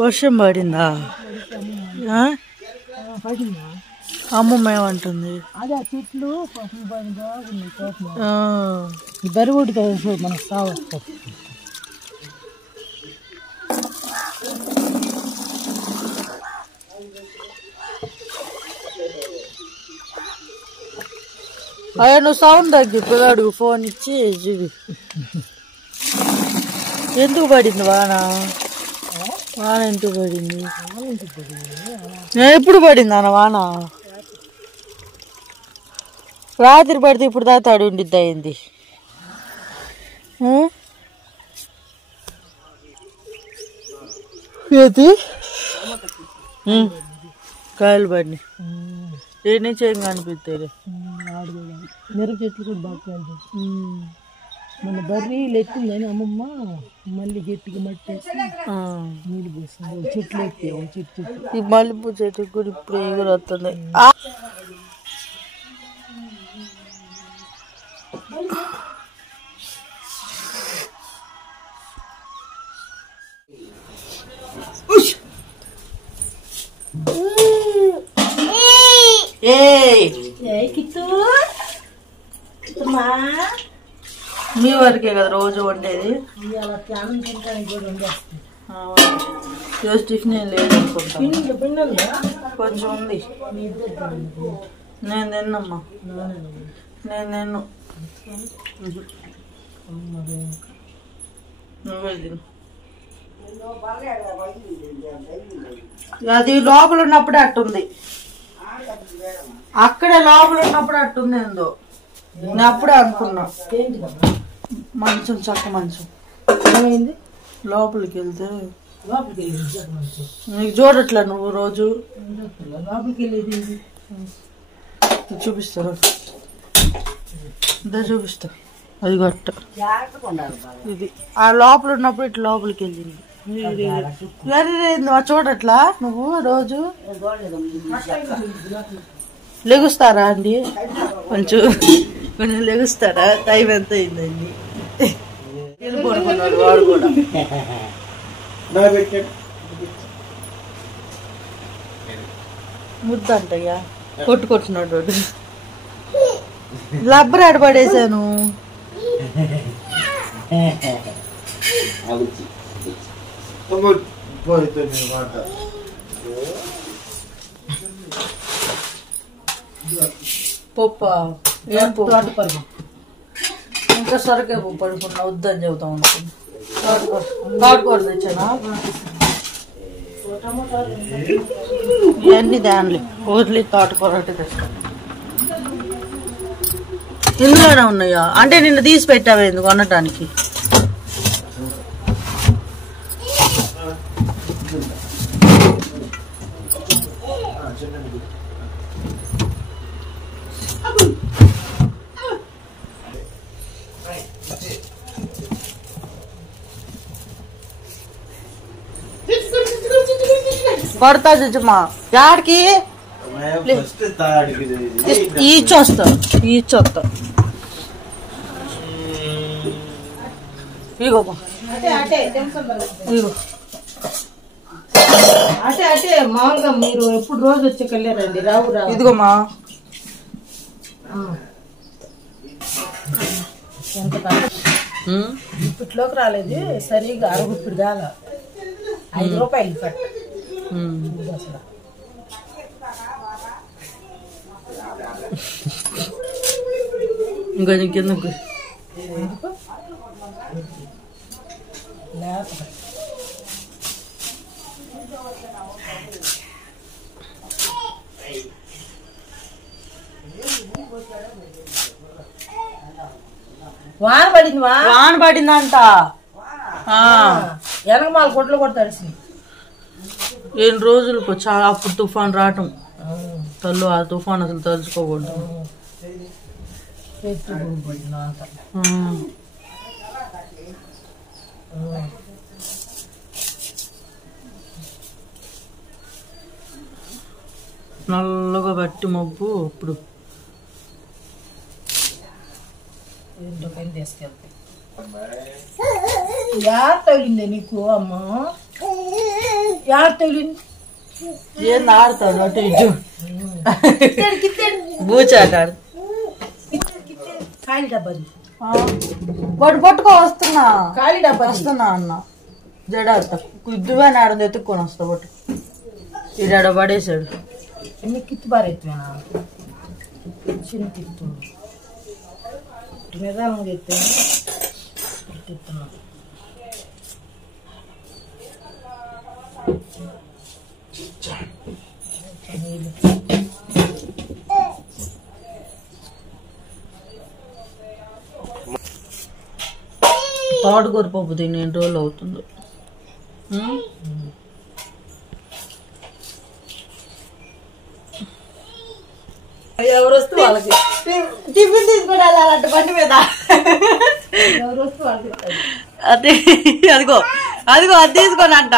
వర్షం పడిందా? అమ్మమ్మ ఏమంటుంది? అదే చెట్లు బరిగొడ్డుతో మనకు సావస్తాం. అయ్యా నువ్వు సౌండ్ తగ్గి పిల్లాడు ఫోన్ ఇచ్చి చూడు. ఎందుకు పడింది వాన? వాన ఎందుకు పడింది? ఎప్పుడు పడింది అన్న వాన? రాత్రి పడితే ఇప్పుడు దాకా తడి ఉండిద్ది అయింది. ఏది కాయలు పడినాయి. ఏ నుంచి ఏం కనిపిస్తాయి? మిరప చెట్లు కూడా బాగా మన బర్రీలు ఎత్తిందని అమ్మమ్మ మళ్ళీ గట్టిగా మట్టేసి నీళ్ళు పోసింది. చెట్లు ఎత్తాయి చెట్టు. ఈ మల్లెపూ చెట్టు కూడా ఇప్పుడు ఎగురు వస్తుంది. మీ వరకే కదా రోజు వండేది. రోజు టిఫిన్ ఏం లేదు అనుకుంటా. కొంచెం ఉంది. నేను తిన్నమ్మా. నేను తిన్ను. నువ్వే తిను. అది లోపల ఉన్నప్పుడే అట్టుంది. అక్కడే లోపల ఉన్నప్పుడు అట్టుంది. ఏందో నేను అప్పుడే అనుకున్నా. మంచం చక్క మంచం ఏమైంది? లోపలికి వెళ్తే నీకు చూడట్లే నువ్వు రోజు. లోపలికి వెళ్ళేది చూపిస్తారా? ఇదే చూపిస్తా. అది గట్ట ఇది ఆ లోపల ఉన్నప్పుడు ఇట్లా లోపలికి వెళ్ళింది. చూడట్లా నువ్వు రోజు? లెగుస్తారా అండి? కొంచెం కొంచెం లెగుస్తారా? టైం ఎంత అయిందండి? పడుకున్నాడు వాడు కూడా. ముద్ద అంటయ్యా కొట్టుకుంటున్నాడు. లబ్బర్ ఆడ పడేసాను. పప్ప ఏం పప్పు? ఇంకా సరిగ్గా పడుకున్నా వద్దని చెబుతా ఉంటుంది. కాటుకూర తెచ్చానా? ఇవన్నీ దానిలే వదిలి తోటకూర అంటే తెస్తాను. ఇందులోనే ఉన్నాయా? అంటే నిన్ను తీసి పెట్టావా ఎందుకు కొనటానికి? కొడతా జుజుమా యాడికి ఈచొస్తా ఈచొస్తా. ఇగో ఇగో అంటే అంటే మామూలుగా మీరు ఎప్పుడు రోజు వచ్చి వెళ్ళారండి? రావు రావు. ఇదిగోమా ఇప్పట్లోకి రాలేదు సరిగా. అరుగుప్పుడు కాల 5 రూపాయలు కట్ట. ఇంకా నీకెందుకు? వాన పడింది. వాన పడిందంట. వెనకమాల కొట్లు కూడా తడిసి 7 రోజులకు చాలా. అప్పుడు తుఫాన్ రావటం తల్లు. ఆ తుఫాన్ అసలు తలుచుకోకూడదు. నల్లగా బట్టి మబ్బు. ఇప్పుడు తీసుకెళ్తాయి. యార్ తగిలిందే నీకు అమ్మ? యార్ తగిలింది? ఏం ఆడతాడు అటు ఇటు బూచాటాడు. ఖాళీ డబ్బా వాడు పట్టుకో వస్తున్నా ఖాళీ డబ్బా వస్తున్నా అన్న జడాడతా ఇద్దువే నాడు ఎత్తుక్కొని వస్తా పట్టు. ఇడాడ పడేసాడు. ఎన్ని కిత్తు బారెత్తువేనా? చిన్న కిత్తు మెదాలం ఎత్తే ఎత్తున్నా. తోటకూర పప్పు తిని ఎన్ని రోజులు అవుతుంది. ఎవరు వస్తే వాళ్ళకి టిఫిన్ తీసుకుని వెళ్ళాలంట బండి మీద. ఎవరు వస్తే వాళ్ళకి అదే అదిగో అదిగో అది తీసుకోనంట.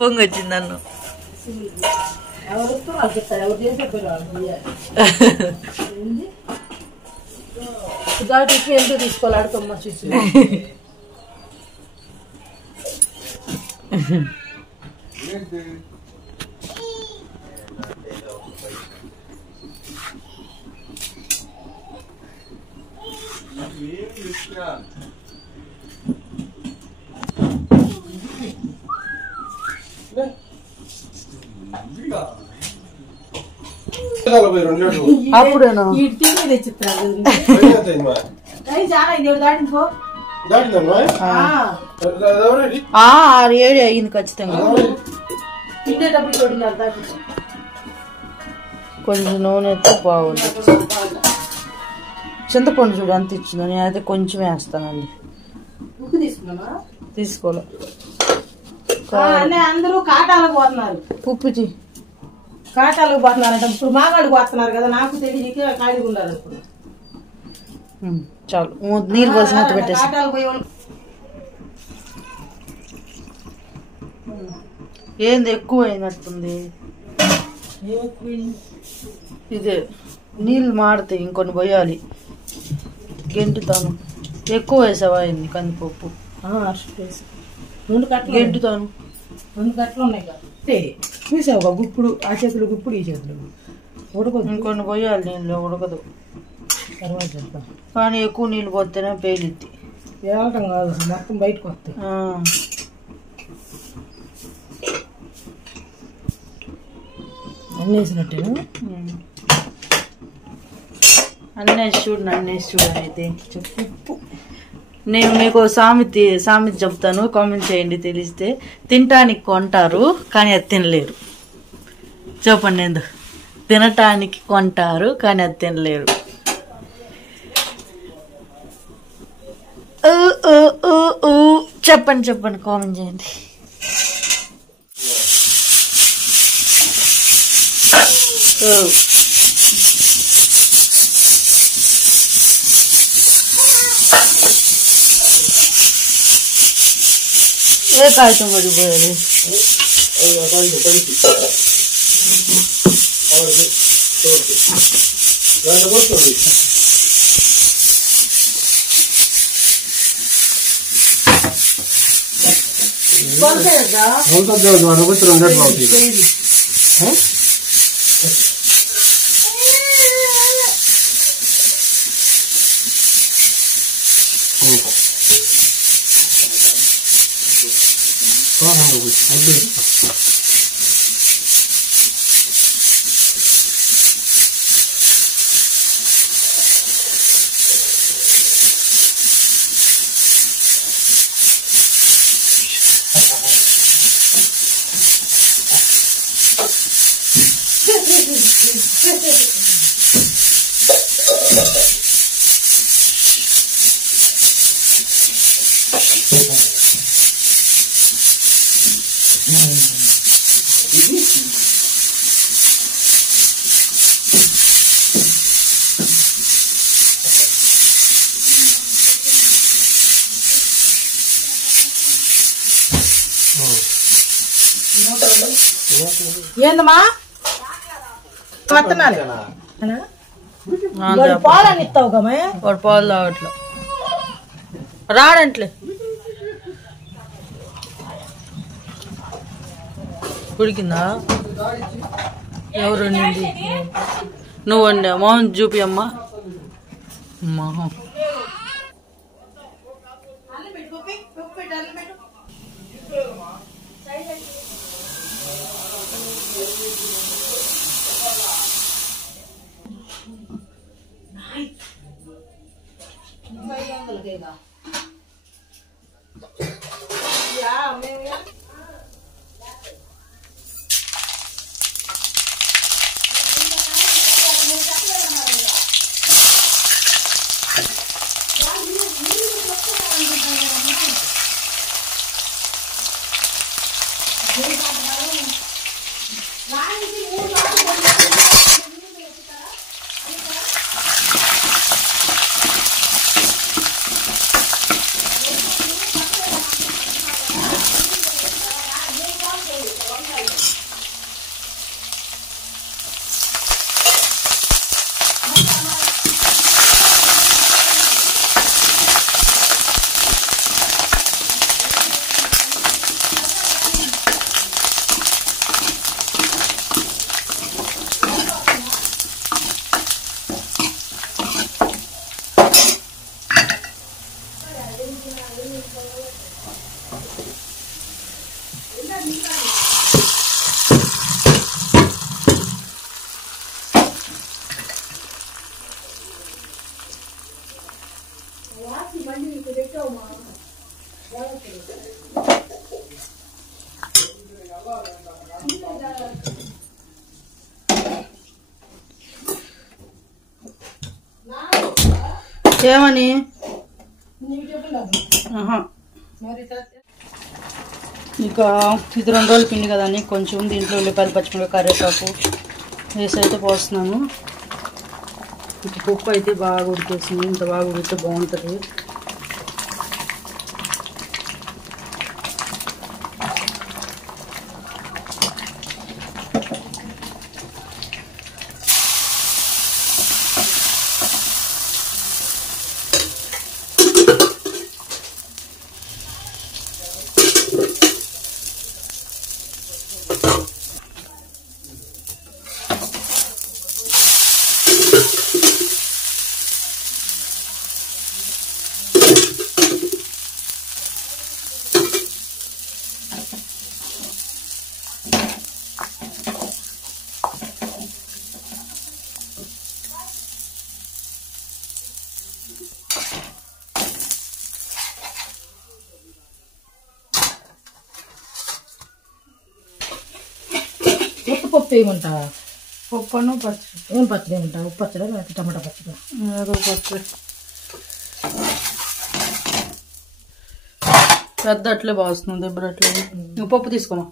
పొంగొచ్చింది నన్ను. ఎవరు వస్తే వాళ్ళకి ఇస్తారు. ఎవరు చేసే టిఫిన్ ఎంతో తీసుకోవాలి అడుకమ్మ చూసి. అప్పుడేనా ఈ టిఫిన్ తెచ్చిస్తారు చాలా ఇది దాటిపో. 6-7 అయింది ఖచ్చితంగా. తిండేటప్పుడు చూడండి దాటి కొంచెం నూనె ఎత్తే బాగుంది. చింతపండు చూడు అంత ఇచ్చింది. నేనైతే కొంచెం వేస్తానండి. ఉప్పు తీసుకున్నామా? తీసుకోలే. అందరూ కాటాలకు పోతున్నారు. ఉప్పుచి కాటాలకు పోతున్నారంట. ఇప్పుడు మాగాడికి పోతున్నారు కదా. నాకు తెలియక ఖాళీగా ఉండాలి. ఇప్పుడు చాలు నీళ్ళు పోసి మూత పెట్టేసి. కాటాలకు పోయే వాళ్ళు ఏంది ఎక్కువ అయినట్టుంది. ఇదే నీళ్ళు మాడతాయి. ఇంకొన్ని పోయాలి. గెంటుతాను. ఎక్కువ వేసావా అయింది కందిపప్పు. 2 కట్టలు గెంటుతాను. 2 కట్టలు ఉన్నాయి కదా. చూసావుగా గుప్పుడు. ఆ చేతులు గుప్పుడు, ఈ చేతులు ఉడకదు. ఇంకొన్ని పోయాలి. నీళ్ళు ఉడకదు. తర్వాత చెప్తాం. కానీ ఎక్కువ నీళ్ళు పోతేనే పేలిద్ది. ఏమటం కాదు, మొత్తం బయటకు వస్తాయి. అన్నీ వేసినట్టేనా? అన్నేసి చూడు అన్నేసి చూడు. అయితే చెప్పు. నేను మీకు సామెత చెప్తాను. కామెంట్ చేయండి తెలిస్తే. తినటానికి కొంటారు కానీ అది తినలేరు. చెప్పండి ఎందుకు? తినటానికి కొంటారు కానీ అది తినలేరు. చెప్పండి కామెంట్ చేయండి. ఏ కాగితం పడిపోయాలి? ఏందమ్మా పాలని ఇస్తావు కమే? వాడు పాలు తాగట్లో. రాడంట్లే ఉడికిందా? ఎవరు వండింది? నువ్వు వండా? మోహన్ చూపి అమ్మా. మోహన్ ఏమని? ఇక ఇది 2 రోజుల పిండి కదా అని కొంచెం దీంట్లో ఉల్లిపాయలు, పచ్చిమిరపకాయ, కరివేపాకు వేసి అయితే పోస్తున్నాను. ఇక పప్పు అయితే బాగా ఉడికేసింది. ఇంత బాగా ఉడికితే బాగుంటుంది. పప్పు ఏమంటావా? పప్పును పచ్చడి. ఏం పచ్చడి ఏమంటావు? ఉప్పు పచ్చడా లేకపోతే టమాటా పచ్చడా? పచ్చడి పెద్ద అట్లే బాగుస్తుంది. దెబ్బ అట్లే. నువ్వు పప్పు తీసుకోమా.